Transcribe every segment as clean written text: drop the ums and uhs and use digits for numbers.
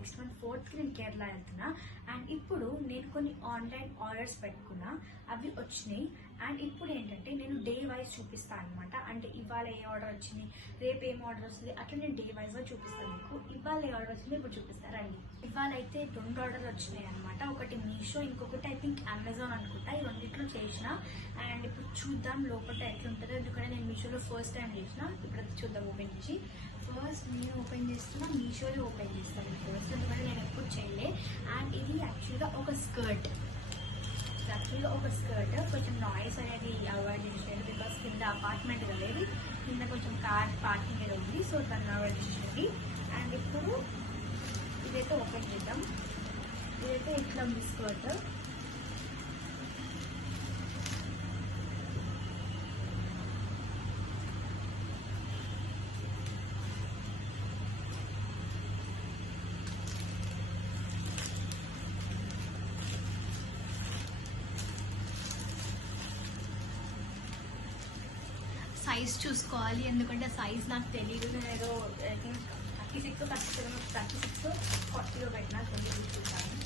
Next month 4th నేను కేరళ వెళ్తున్నా. And ఇప్పుడు నేను కొన్ని ఆన్లైన్ ఆర్డర్స్ పెట్టుకున్నా, అవి వచ్చినాయి. అండ్ ఇప్పుడు ఏంటంటే నేను డే వైజ్ చూపిస్తాను అనమాట. అంటే ఇవాళ ఏ ఆర్డర్ వచ్చింది, రేపు ఏం ఆర్డర్ వస్తుంది, అట్లా నేను డే వైజ్గా చూపిస్తాను మీకు. ఇవాళ ఏ ఆర్డర్ వచ్చింది ఇప్పుడు చూపిస్తాను రండి. ఇవాళ అయితే 2 ఆర్డర్లు వచ్చినాయి అనమాట. ఒకటి మీషో, ఇంకొకటి ఐ థింక్ అమెజాన్ అనుకుంటా. ఈ రెండిట్లో చేసిన. అండ్ ఇప్పుడు చూద్దాం లోపల ఎట్లుంటుందో, ఎందుకంటే నేను మీషోలో ఫస్ట్ టైం చేసిన. ఇప్పుడు చూద్దాం ఓపెన్ చేసి. ఫస్ట్ నేను ఓపెన్ చేస్తున్నా, మీషోలో ఓపెన్ చేస్తాను ఫస్ట్, ఎందుకంటే నేను ఎప్పుడు చేయలే. అండ్ ఇది యాక్చువల్గా ఒక స్కర్ట్. కొంచెం నాయిస్ అనేది అవాయిడ్ చేసేది, బికాస్ కింద అపార్ట్మెంట్ లేదు, కింద కొంచెం కార్ పార్కింగ్ అనేది ఉంది, సో దాన్ని అవాయిడ్ చేసేది. అండ్ ఇప్పుడు ఇదైతే ఓపెన్ చేద్దాం. ఇదైతే ఇట్లా ఉంది స్కర్ట్. సైజ్ చూసుకోవాలి, ఎందుకంటే సైజ్ నాకు తెలియదు. నేను ఏదో ఐ థింక్ 36 40 పెట్టినా, తెలియదు చూసాను.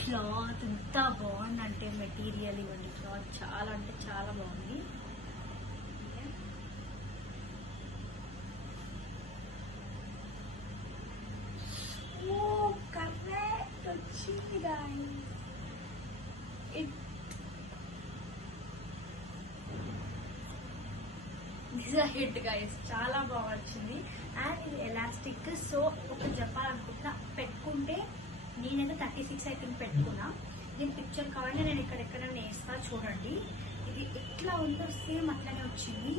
క్లాత్ ఎంత బాగుందంటే మెటీరియల్, ఇవ్వండి క్లాత్ చాలా అంటే చాలా బాగుంది. ఓ కరెక్ట్ వచ్చింది guys. This is hit guys, చాలా బాగా వచ్చింది. అండ్ ఇది ఎలాస్టిక్, సో ఒక చెప్పాలనుకుంటున్నా, పెట్టుకుంటే నేనైతే 36 I think పెట్టుకున్నా. దీని పిక్చర్ కావాలంటే నేను ఎక్కడెక్కడ వేస్తా చూడండి. ఇది ఎట్లా ఉందో సేమ్ అట్లనే వచ్చింది.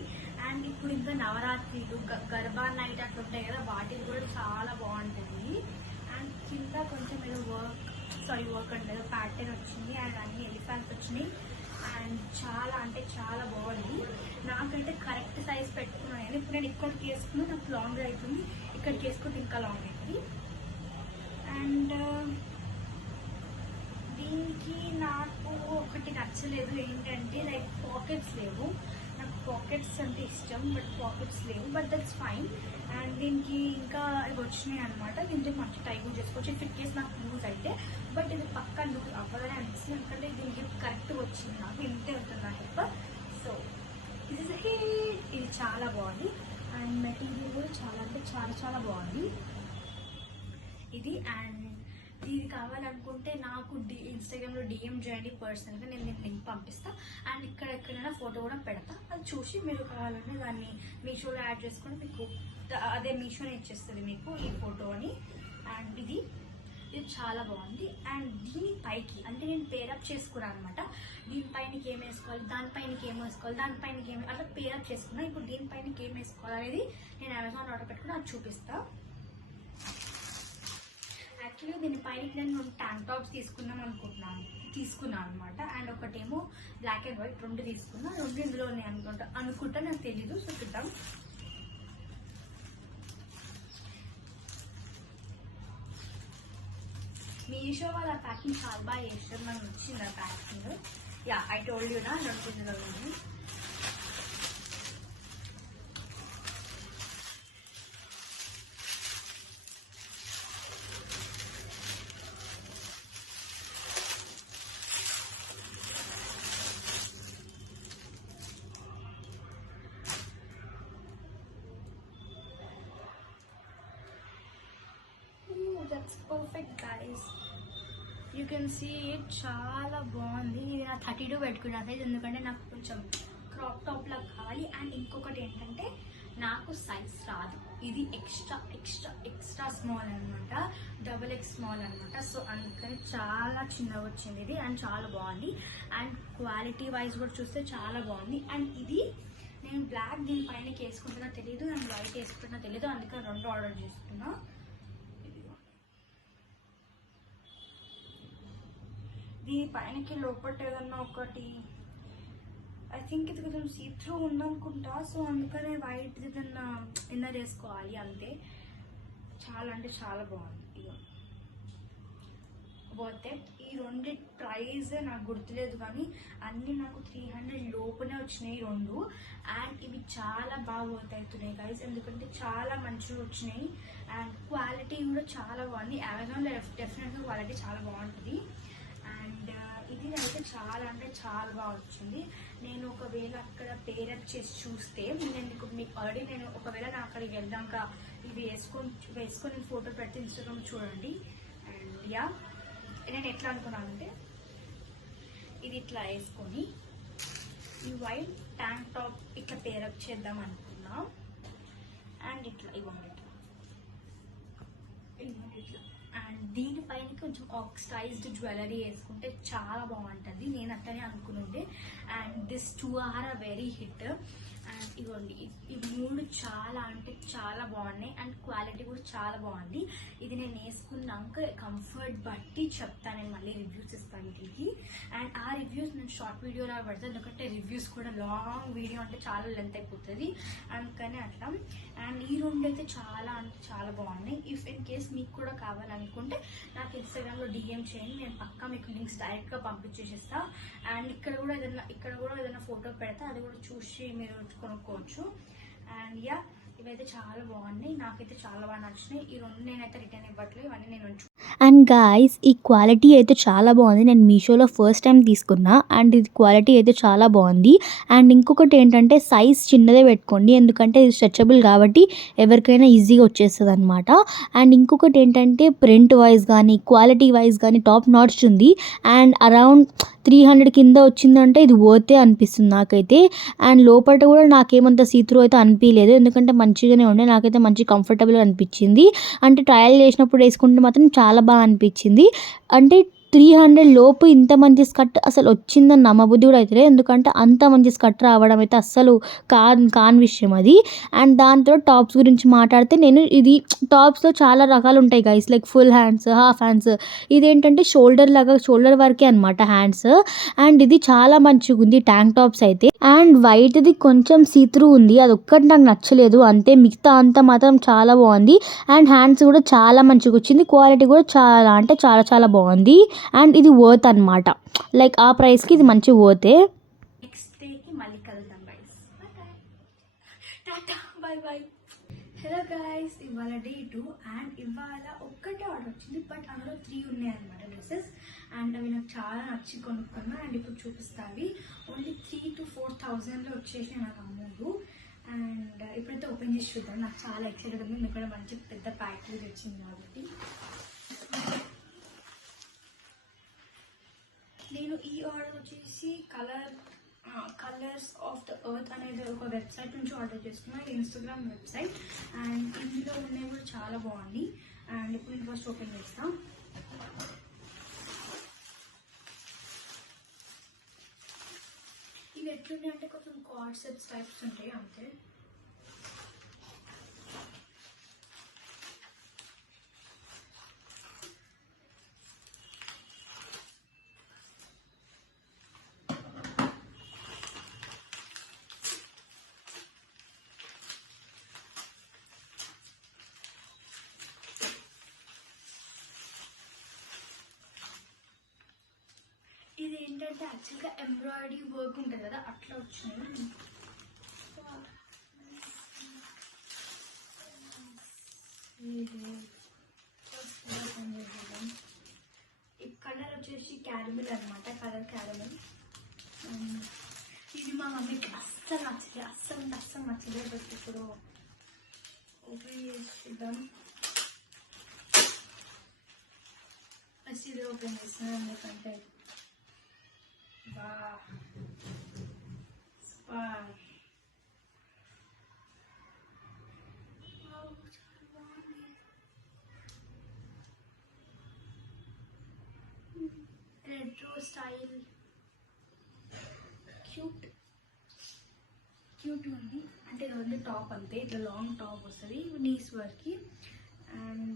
అండ్ ఇప్పుడు ఇంకా నవరాత్రిలు, గర్భా నైట్ అట్లా ఉంటాయి కదా, వాటికి కూడా చాలా బాగుంటుంది. అండ్ కింద కొంచెం ఏదో వర్క్ అంటే ఏదో ప్యాటర్న్ వచ్చింది. అండ్ అన్ని ఎలిఫెంట్స్ వచ్చినాయి. అండ్ చాలా అంటే చాలా బాగుంది. నాకైతే కరెక్ట్ సైజ్ పెట్టుకున్నాను. ఇప్పుడు నేను ఇక్కడికి వేసుకున్నా నాకు లాంగ్ అవుతుంది, ఇక్కడికి వేసుకుంటే ఇంకా లాంగ్ అవుతుంది. అండ్ దీనికి నాకు ఒకటి నచ్చలేదు ఏంటంటే, లైక్ పాకెట్స్ లేవు. నాకు పాకెట్స్ అంటే ఇష్టం, బట్ పాకెట్స్ లేవు, బట్ దట్స్ ఫైన్. అండ్ దీనికి ఇంకా ఇవి వచ్చినాయి అనమాట. దీనికి మంచి టైం చేసుకోవచ్చు ఇఫ్ ఇన్ కేస్ నాకు లూజ్ అయితే. బట్ ఇది పక్కా లూజ్ అవ్వదని అనిపిస్తుంది, ఎందుకంటే దీనికి కరెక్ట్ వచ్చింది, నాకు ఇంతే ఉంటుంది నా హిప్. సో ఇది చాలా బాగుంది. అండ్ మెటీరియల్ కూడా చాలా అంటే చాలా చాలా బాగుంది ఇది. అండ్ ఇది కావాలనుకుంటే నాకు ఇన్స్టాగ్రామ్లో డిఎం చేయండి పర్సనల్గా, నేను మీకు లింక్ పంపిస్తాను. అండ్ ఇక్కడ ఎక్కడైనా ఫోటో కూడా పెడతా, అది చూసి మీరు కావాలంటే దాన్ని మీషోలో యాడ్ చేసుకొని మీకు అదే మీషోనే ఇచ్చేస్తుంది మీకు ఈ ఫోటో అని. అండ్ ఇది చాలా బాగుంది. అండ్ దీనిపైకి అంటే నేను పేరప్ చేసుకున్నాను అనమాట. దీనిపైనకి ఏం వేసుకోవాలి, దానిపైనకి ఏం వేసుకోవాలి, దానిపైనకి ఏం అట్లా పేరప్ చేసుకున్నా. ఇప్పుడు దీనిపైనకి ఏం వేసుకోవాలి అనేది నేను అమెజాన్ ఆర్డర్ పెట్టుకుని అది చూపిస్తా. యాక్చువల్లీ దీనిపైనకి నేను ట్యాంక్ టాప్స్ తీసుకున్నాను అనమాట. అండ్ ఒకటేమో బ్లాక్ అండ్ వైట్, 2 తీసుకున్నా. 2 ఇందులో ఉన్నాయి అనుకుంటా నాకు తెలీదు, సో చూద్దాం. మీషో వాళ్ళ ప్యాకింగ్ చాలా బాగా చేస్తారు, మనకు వచ్చింది ఆ packing. Yeah I told you నా 2 ఇందులో ఉంది. That's perfect guys, you can see it, చాలా బాగుంది. ఇది నా 32 పెట్టుకున్నా సైజ్, ఎందుకంటే నాకు కొంచెం క్రాప్ టాప్ లాగా కావాలి. అండ్ ఇంకొకటి ఏంటంటే నాకు సైజ్ రాదు, ఇది ఎక్స్ట్రా స్మాల్ అనమాట, XXX స్మాల్ అనమాట. సో అందుకని చాలా చిన్నగా వచ్చింది ఇది. అండ్ చాలా బాగుంది. అండ్ క్వాలిటీ వైజ్ కూడా చూస్తే చాలా బాగుంది. అండ్ ఇది నేను బ్లాక్ దీనిపైనకి వేసుకుంటున్నా తెలీదు, అండ్ వైట్ వేసుకుంటున్నా తెలీదు, అందుకని 2 ఆర్డర్ చేసుకున్నా. దీనిపైనకి లోపల ఏదన్నా ఒకటి ఐ థింక్ ఇది కొంచెం సీ త్రూ ఉందనుకుంటా, సో అందుకనే వైట్ ఏదన్నా ఇన్నర్ వేసుకోవాలి అంతే. చాలా అంటే చాలా బాగుంది. ఇక వర్త్ ఇట్. ఈ రెండు ప్రైస్ నాకు గుర్తులేదు కానీ అన్నీ నాకు 300 లోపునే వచ్చినాయి రెండు. అండ్ ఇవి చాలా బాగా వర్త్ అవుతున్నాయి గైస్, ఎందుకంటే చాలా మంచిగా వచ్చినాయి అండ్ క్వాలిటీ కూడా చాలా బాగుంది. అమెజాన్లో డెఫినెట్గా క్వాలిటీ చాలా బాగుంటుంది. అండ్ ఇది అయితే చాలా అంటే చాలా బాగా వచ్చింది. నేను ఒకవేళ అక్కడ పేరప్ చేసి చూస్తే మీకు ఆల్రెడీ నేను ఒకవేళ నా అక్కడికి వెళ్దాక ఇవి వేసుకొని ఫోటో పెడితే ఇన్స్టాగ్రామ్ చూడండి. అండ్ యా, నేను ఎట్లా అనుకున్నానంటే ఇది ఇట్లా వేసుకొని ఈ వైట్ ట్యాంక్ టాప్ ఇట్లా పేరప్ చేద్దాం అనుకున్నా. అండ్ ఇట్లా ఇవ్వండి ఇట్లా అండ్ దీనిపైన కొంచెం ఆక్సిడైజ్డ్ జ్యువెలరీ వేసుకుంటే చాలా బాగుంటుంది. నేను అట్లనే అనుకునుండే. And this 2 are a very hit. And ఇవ్వండి ఈ మూడు చాలా అంటే చాలా బాగున్నాయి అండ్ క్వాలిటీ కూడా చాలా బాగుంది. ఇది నేను వేసుకున్నాక కంఫర్ట్ బట్టి చెప్తాను, నేను మళ్ళీ రివ్యూస్ ఇస్తాను వీటికి. అండ్ ఆ రివ్యూస్ నేను షార్ట్ వీడియోలా పెడతాను, ఎందుకంటే రివ్యూస్ కూడా లాంగ్ వీడియో అంటే చాలా లెంత్ అయిపోతుంది, అందుకని అట్లా. అండ్ ఈ రెండు అయితే చాలా అంటే చాలా బాగున్నాయి. ఇఫ్ ఇన్ కేస్ మీకు కూడా కావాలనుకుంటే నాకు ఇన్స్టాగ్రామ్లో డిఎం చేయండి, నేను పక్కా మీకు లింక్స్ డైరెక్ట్గా పంపించేసేస్తా. అండ్ ఇక్కడ కూడా ఏదైనా ఫోటో పెడతా, అది కూడా చూసి మీరు కొనుక్కోవచ్చు. అండ్ యా, ఇవైతే చాలా బాగున్నాయి, నాకైతే చాలా బాగా నచ్చినాయి. ఈ రెండు నేనైతే రిటర్న్ ఇవ్వట్లేదు, ఇవన్నీ నేను అండ్ గాయ్స్ ఈ క్వాలిటీ అయితే చాలా బాగుంది. నేను మీషోలో ఫస్ట్ టైం తీసుకున్నా అండ్ ఇది క్వాలిటీ అయితే చాలా బాగుంది. అండ్ ఇంకొకటి ఏంటంటే సైజ్ చిన్నదే పెట్టుకోండి, ఎందుకంటే ఇది స్ట్రెచబుల్ కాబట్టి ఎవరికైనా ఈజీగా వచ్చేస్తుంది అనమాట. అండ్ ఇంకొకటి ఏంటంటే ప్రింట్ వైజ్ కానీ క్వాలిటీ వైజ్ కానీ టాప్ నాట్చ్ ఉంది. అండ్ అరౌండ్ 300 కింద వచ్చిందంటే ఇది వర్తే అనిపిస్తుంది నాకైతే. అండ్ లోపల కూడా నాకేమంత సీత్రూ అయితే అనిపించలేదు, ఎందుకంటే మంచిగానే ఉండే, నాకైతే మంచి కంఫర్టబుల్గా అనిపించింది. అంటే ట్రయల్ చేసినప్పుడు వేసుకుంటే మాత్రం చాలా బాగా అనిపించింది. అంటే 300 లోపు ఇంత మంచి స్కర్ట్ అసలు వచ్చిందని నమ్మబుద్ధి కూడా అవుతుంది, ఎందుకంటే అంత మంచి స్కర్ట్ రావడం అయితే అస్సలు కాని విషయం అది. అండ్ దాంతో టాప్స్ గురించి మాట్లాడితే, నేను ఇది టాప్స్లో చాలా రకాలు ఉంటాయి guys, like full hands, half hands. ఇదేంటంటే షోల్డర్ వరకే అనమాట హ్యాండ్స్. అండ్ ఇది చాలా మంచిగా ఉంది ట్యాంక్ టాప్స్ అయితే. అండ్ వైట్ది కొంచెం సీత్రూ ఉంది, అది ఒక్కటి నాకు నచ్చలేదు అంతే, మిగతా అంతా మాత్రం చాలా బాగుంది. అండ్ హ్యాండ్స్ కూడా చాలా మంచిగా వచ్చింది, క్వాలిటీ కూడా చాలా అంటే చాలా చాలా బాగుంది. అండ్ ఇది వర్త్ అనమాట, లైక్ ఆ ప్రైస్కి ఇది మంచి వర్తే. నెక్స్ట్ డేకి మళ్ళీ కలుద్దాం guys, tata bye by. Hello guys, ఇవాళ డే 2 అండ్ ఇవాళ ఒక్కటే ఆర్డర్ వచ్చింది, బట్ అందులో 3 ఉన్నాయి అనమాట డ్రెస్సెస్. అండ్ అవి నాకు చాలా నచ్చి కొనుక్కున్నా. అండ్ ఇప్పుడు చూపిస్తావి ఓన్లీ 3,000 to 4,000లో వచ్చేసి నాకు అమౌంట్. అండ్ ఇప్పుడైతే ఓపెన్ చేసి చూద్దాం, నాకు చాలా ఎక్సైటెడ్ ఉంది, మీకు కూడా మంచి పెద్ద ప్యాకేజ్ వచ్చింది కాబట్టి. నేను ఈ ఆర్డర్ వచ్చేసి కలర్స్ ఆఫ్ ద ఎర్త్ అనేది ఒక వెబ్సైట్ నుంచి ఆర్డర్ చేసుకున్నా, ఇన్స్టాగ్రామ్ వెబ్సైట్. అండ్ ఇందులో ఉన్నవి కూడా చాలా బాగుంది. అండ్ ఇప్పుడు నేను ఫస్ట్ ఓపెన్ చేస్తాం. ఇవి ఎట్లున్నాయి అంటే కొంచెం కార్డ్ సెట్స్ టైప్స్ ఉంటాయి అంతే. ఇది ఏంటంటే యాక్చువల్గా ఎంబ్రాయిడరీ వర్క్ ఉంటుంది కదా, అట్లా వచ్చినాయి. ఈ కలర్ వచ్చేసి క్యారమిల్ అనమాట, కలర్ క్యారమిల్. ఇది మా మమ్మీకి అస్సలు నచ్చలేదు, బట్ ఇప్పుడు ఓపెన్ చేసి చూద్దాం. ఫస్ట్ ఇది ఓపెన్ చేస్తున్నాను, ఎందుకంటే రెట్రో స్టైల్ క్యూట్ ఉంది. అంటే ఇది ఓన్లీ టాప్ అంతే, ఇట్లా లాంగ్ టాప్ వస్తుంది నీస్ వరకు. అండ్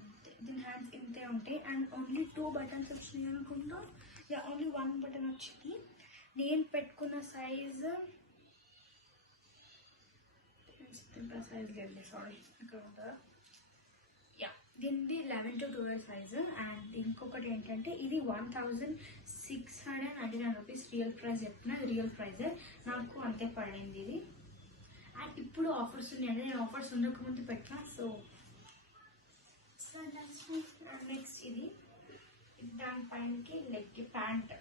దీని హ్యాండ్స్ ఇంతే ఉంటాయి. అండ్ ఓన్లీ 2 బటన్స్ వచ్చినాయి అనుకుంటా, యా ఓన్లీ 1 బటన్ వచ్చింది. నేను పెట్టుకున్న సైజు లేదు, సారీ అక్కడ ఉంటుందా, యా దీనిది 11 to 12 సైజు. అండ్ ఇంకొకటి ఏంటంటే ఇది 1699 రూపీస్ రియల్ ప్రైస్ చెప్తున్నా, రియల్ ప్రైజే, నాకు అంతే పడింది ఇది. అండ్ ఇప్పుడు ఆఫర్స్ ఉన్నాయండి, నేను ఆఫర్స్ ఉండకముందు పెట్టినా. సో నెక్స్ట్ ఇది దానిపైనకి లెగ్ ప్యాంట్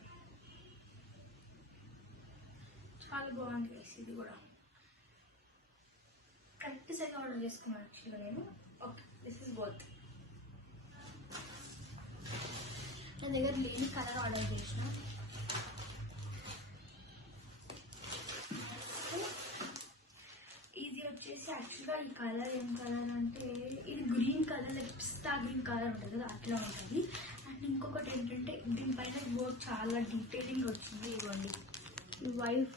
చాలా బాగుంది గైస్. ఇది కూడా కరెక్ట్ సైజ్ ఆర్డర్ చేసుకున్నాను యాక్చువల్గా నేను. Okay, this is worth. నా దగ్గర లేని కలర్ ఆర్డర్ చేసిన. ఇది వచ్చేసి యాక్చువల్గా ఈ కలర్ ఏం కలర్ అంటే ఇది గ్రీన్ కలర్, లైక్ పిస్తా గ్రీన్ కలర్ ఉంటుంది కదా, అట్లా ఉంటుంది. అండ్ ఇంకొకటి ఏంటంటే దీనిపైన వర్క్ చాలా డీటెయిలింగ్ వచ్చింది. ఇవ్వండి, ఈ వైట్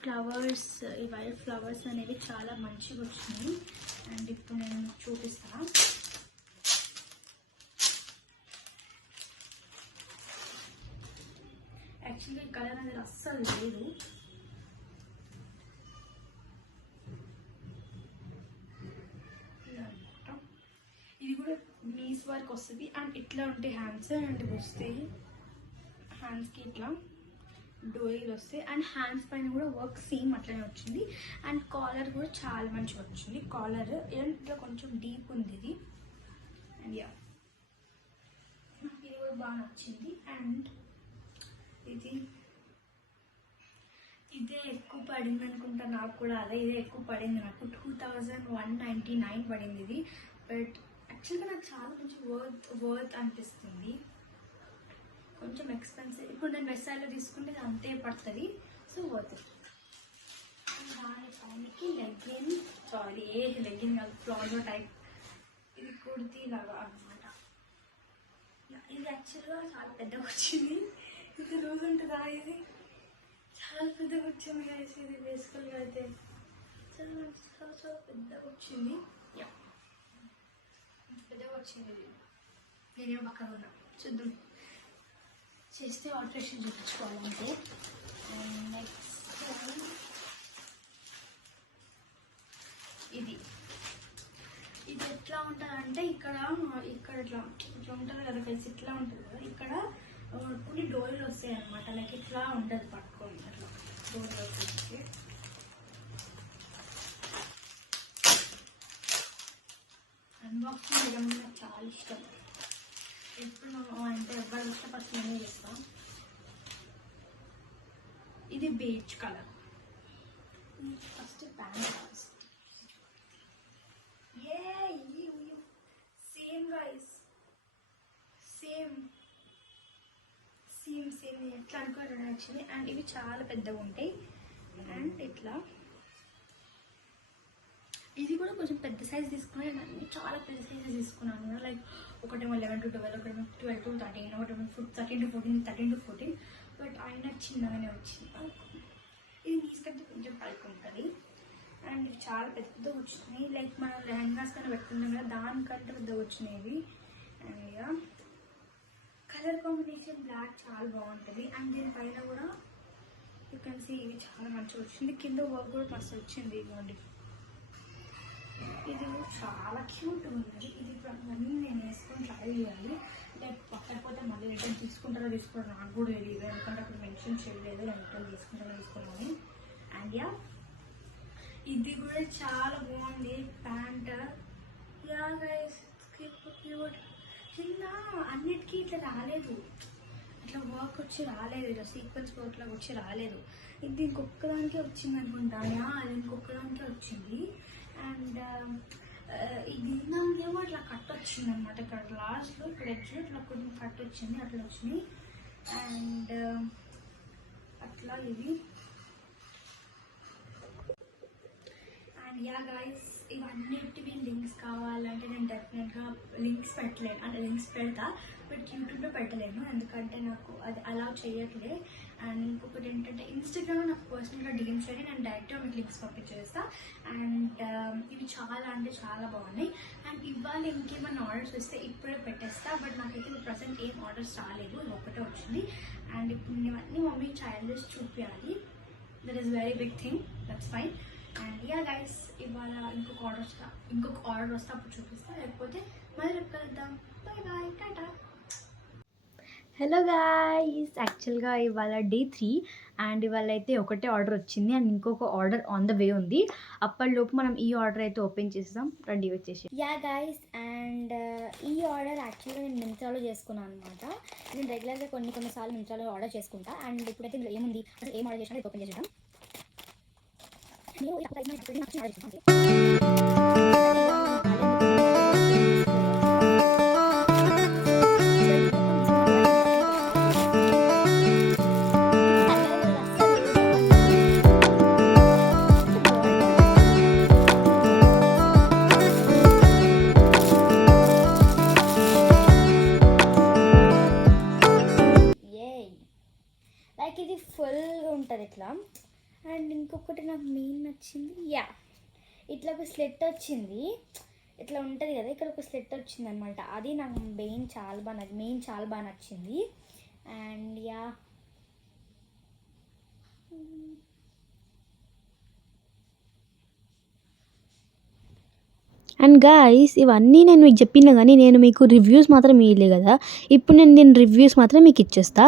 ఫ్లవర్స్ అనేవి చాలా మంచిగా వచ్చినాయి. అండ్ ఇప్పుడు నేను చూపిస్తాను. యాక్చువల్గా ఈ కలర్ అనేది అస్సలు లేదు. ఇది కూడా నీస్ వర్క్ వస్తుంది. అండ్ ఇట్లా ఉంటాయి హ్యాండ్స్, అండ్ వస్తాయి హ్యాండ్స్కి ఇట్లా డోరీలు వస్తాయి. అండ్ హ్యాండ్స్ పైన కూడా వర్క్ సేమ్ అట్లనే వచ్చింది. అండ్ కాలర్ కూడా చాలా మంచిగా వచ్చింది. కాలర్ ఇట్లా కొంచెం డీప్ ఉంది ఇది. అండ్ యా, ఇది కూడా బాగా నచ్చింది. అండ్ ఇదే ఎక్కువ పడింది అనుకుంటా నాకు కూడా. ఇదే ఎక్కువ పడింది నాకు. 2199 పడింది ఇది. బట్ యాక్చువల్గా నాకు చాలా కొంచెం వర్త్ అనిపిస్తుంది. కొంచెం ఎక్స్పెన్సివ్. ఇప్పుడు నేను వెబ్సైట్లో తీసుకుంటే అంతే పడుతుంది. So worth. దానిపైనకి లెగ్గిన్, లెగ్గిన్ కాదు, ప్లాజో టైప్. ఇది కుర్తీ లాగా అనమాట. ఇది యాక్చువల్గా చాలా పెద్దగా వచ్చింది. ఇది లూజ్ ఉంటుందా? ఇది చాలా పెద్దగా వచ్చింది గైస్. ఇది వేసుకోవాలి అయితే చాలా పెద్దగా వచ్చింది. పెద్దగా వచ్చింది. ఇది నేనేమో పక్కన ఉన్నా, చూద్దాం. చేస్తే ఆల్ట్రేషన్ చూపించుకోవాలంటే. అండ్ నెక్స్ట్ ఇది ఎట్లా ఉంటుందంటే ఇక్కడ ఇట్లా ఉంటుంది కదా కలిసి, ఇట్లా ఉంటుంది కదా. ఇక్కడ కొన్ని డోర్లు వస్తాయి అనమాట. లైక్ ఇట్లా ఉంటుంది, పట్టుకోండి అట్లా డోర్లు వచ్చేసి. అన్బాక్సింగ్ చేయడం నాకు చాలా ఇష్టం. ఎప్పుడు అంటే ఎవరు ఇష్టపడి నేనే చేస్తాం. ఇది beige colour. First pant same guys, same ఎట్లా అనుకోవడం యాక్చువల్లీ. అండ్ ఇవి చాలా పెద్దగా ఉంటాయి. అండ్ ఇట్లా ఇది కూడా కొంచెం పెద్ద సైజ్ తీసుకున్నాను. అన్ని చాలా పెద్ద సైజెస్ తీసుకున్నాను. లైక్ ఒకటేమో 11 to 12, ఒకటేమో 12 to 13, ఒకటేమో 13 to 14. బట్ అయినా చిన్నగానే వచ్చింది. ఇది తీసుకుంటే కొంచెం పైకి ఉంటుంది. అండ్ ఇవి చాలా పెద్దగా వచ్చినాయి. లైక్ మనం లెహంగాస్ కానీ పెట్టుకుంటాం కదా, దానికంటే పెద్దగా వచ్చినాయి. అండ్ ఇక కలర్ కాంబినేషన్ బ్లాక్ చాలా బాగుంటుంది. అండ్ దీనిపైన కూడా యూ కెన్ సీ ఇవి చాలా మంచిగా వచ్చింది. కింద వర్క్ కూడా మస్తు వచ్చింది. ఇదిగోండి, ఇది చాలా క్యూట్ ఉంది. ఇది అన్నీ నేను వేసుకొని ట్రై చేయాలి. లైక్ పక్కకపోతే మళ్ళీ రిటర్న్ తీసుకుంటారో తీసుకోవడం నాకు కూడా తెలియదు. ఎందుకంటే అక్కడ మెన్షన్ చేయలేదు నేను రిటర్న్ తీసుకున్నాను. అండ్ యా, ఇది కూడా చాలా బాగుంది ప్యాంట్. Yeah guys, cute. కింద అన్నిటికీ ఇట్లా రాలేదు, ఇట్లా వర్క్ వచ్చి రాలేదు, ఇట్లా సీక్వెన్స్ వర్క్ లాగా వచ్చి రాలేదు. ఇది ఇంకొక్కదానికే వచ్చింది అనుకుంటా. అది ఇంకొక్కదానికే వచ్చింది. అండ్ ఇది ఇందాకేమో అట్లా కట్ వచ్చింది అనమాట. ఇక్కడ లాస్ట్లో ఇక్కడ ఎడ్జ్ ఇట్లా కొంచెం కట్ వచ్చింది, అట్లా వచ్చినాయి. అండ్ అట్లా ఇది. అండ్ యా గైస్, ఇవన్నిటివి లింక్స్ కావాలంటే నేను డెఫినెట్గా లింక్స్ పెట్టలేను. అంటే లింక్స్ పెడతా, బట్ యూట్యూబ్లో పెట్టలేను ఎందుకంటే నాకు అది అలా చేయట్లే. అండ్ ఇంకొకటి ఏంటంటే ఇన్స్టాగ్రామ్లో నాకు పర్సనల్గా డిఎం చేయండి, నేను డైరెక్ట్గా మీకు లింక్స్ పంపించేస్తా. అండ్ ఇవి చాలా అంటే చాలా బాగున్నాయి. అండ్ ఇవాళ ఇంకేమైనా ఆర్డర్స్ వస్తే ఇప్పుడే పెట్టేస్తా. బట్ నాకైతే ప్రజెంట్ ఏం ఆర్డర్స్ రాలేదు, ఒకటే వచ్చింది. అండ్ ఇప్పుడు ఇవన్నీ మమ్మీ చైల్డ్ చూపించాలి. That is very big thing, that's fine. And yeah guys, ఇవాళ ఇంకొక ఆర్డర్ వస్తా అప్పుడు చూపిస్తా. లేకపోతే మళ్ళీ రేపు కలుద్దాం. Bye. Bye bye tata. Hello guys, యాక్చువల్గా ఇవాళ డే 3 అండ్ ఇవాళ అయితే ఒకటే ఆర్డర్ వచ్చింది అండ్ ఇంకొక ఆర్డర్ ఆన్ ద వే ఉంది. అప్పటిలోపు మనం ఈ ఆర్డర్ అయితే ఓపెన్ చేసేద్దాం. రండి వచ్చేసి. యా గాయ్స్, అండ్ ఈ ఆర్డర్ యాక్చువల్గా నేను మింత్రాలో చేసుకున్నాను అనమాట. నేను రెగ్యులర్గా కొన్నిసార్లు మింత్రాలో ఆర్డర్ చేసుకుంటా. అండ్ ఇప్పుడైతే ఇందులో ఏముంది, అసలు ఏం ఆర్డర్ చేసినా ఓపెన్ చేసేద్దాం. లైక్ ఇది ఫుల్గా ఉంటుంది ఇట్లా. అండ్ ఇంకొకటి నాకు మెయిన్ నచ్చింది, యా ఇట్లా ఒక స్లెట్ వచ్చింది. ఇట్లా ఉంటుంది కదా, ఇక్కడ ఒక స్లెట్ వచ్చింది అనమాట. అది నాకు మెయిన్ చాలా బాగా నచ్చింది. అండ్ యా అండ్ గాయ్స్, ఇవన్నీ నేను మీకు చెప్పినా కానీ నేను మీకు రివ్యూస్ మాత్రం ఇవ్వలే కదా. ఇప్పుడు నేను దీని రివ్యూస్ మాత్రం మీకు ఇచ్చేస్తా.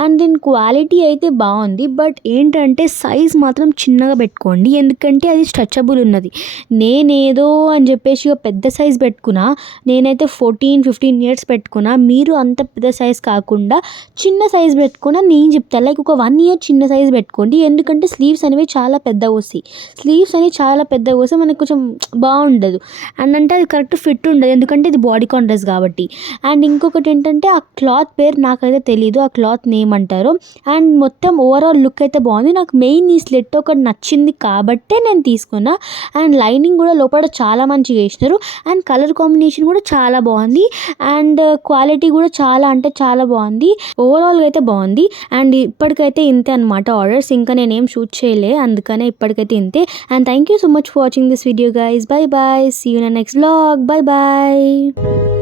అండ్ దీని క్వాలిటీ అయితే బాగుంది, బట్ ఏంటంటే సైజ్ మాత్రం చిన్నగా పెట్టుకోండి, ఎందుకంటే అది స్ట్రెచబుల్ ఉన్నది. నేనేదో అని చెప్పేసి ఒక పెద్ద సైజ్ పెట్టుకున్నా. నేనైతే 14-15 ఇయర్స్ పెట్టుకున్నా. మీరు అంత పెద్ద సైజ్ కాకుండా చిన్న సైజ్ పెట్టుకున్నా నేను చెప్తాను. లైక్ ఒక 1 ఇయర్ చిన్న సైజ్ పెట్టుకోండి, ఎందుకంటే స్లీవ్స్ అనేవి చాలా పెద్దగా వస్తాయి. స్లీవ్స్ అనేవి చాలా పెద్దగా వస్తే మనకు కొంచెం బాగుండదు. అండ్ అంటే అది కరెక్ట్ ఫిట్ ఉండదు, ఎందుకంటే ఇది బాడీకాన్ డ్రెస్ కాబట్టి. అండ్ ఇంకొకటి ఏంటంటే ఆ క్లాత్ పేరు నాకైతే తెలీదు, ఆ క్లాత్ నేమ్ అంటారు. అండ్ మొత్తం ఓవరాల్ లుక్ అయితే బాగుంది. నాకు మెయిన్ ఈ స్లెట్ ఒకటి నచ్చింది కాబట్టే నేను తీసుకున్నా. అండ్ లైనింగ్ కూడా లోపల చాలా మంచిగా వేసినారు. అండ్ కలర్ కాంబినేషన్ కూడా చాలా బాగుంది. అండ్ క్వాలిటీ కూడా చాలా బాగుంది. ఓవరాల్గా అయితే బాగుంది. అండ్ ఇప్పటికైతే ఇంతే అనమాట ఆర్డర్స్. ఇంకా నేనేం షూట్ చేయలే, అందుకనే ఇప్పటికైతే ఇంతే. And thank you so much for watching this video guys. Bye bye, see you in the next vlog. Bye bye.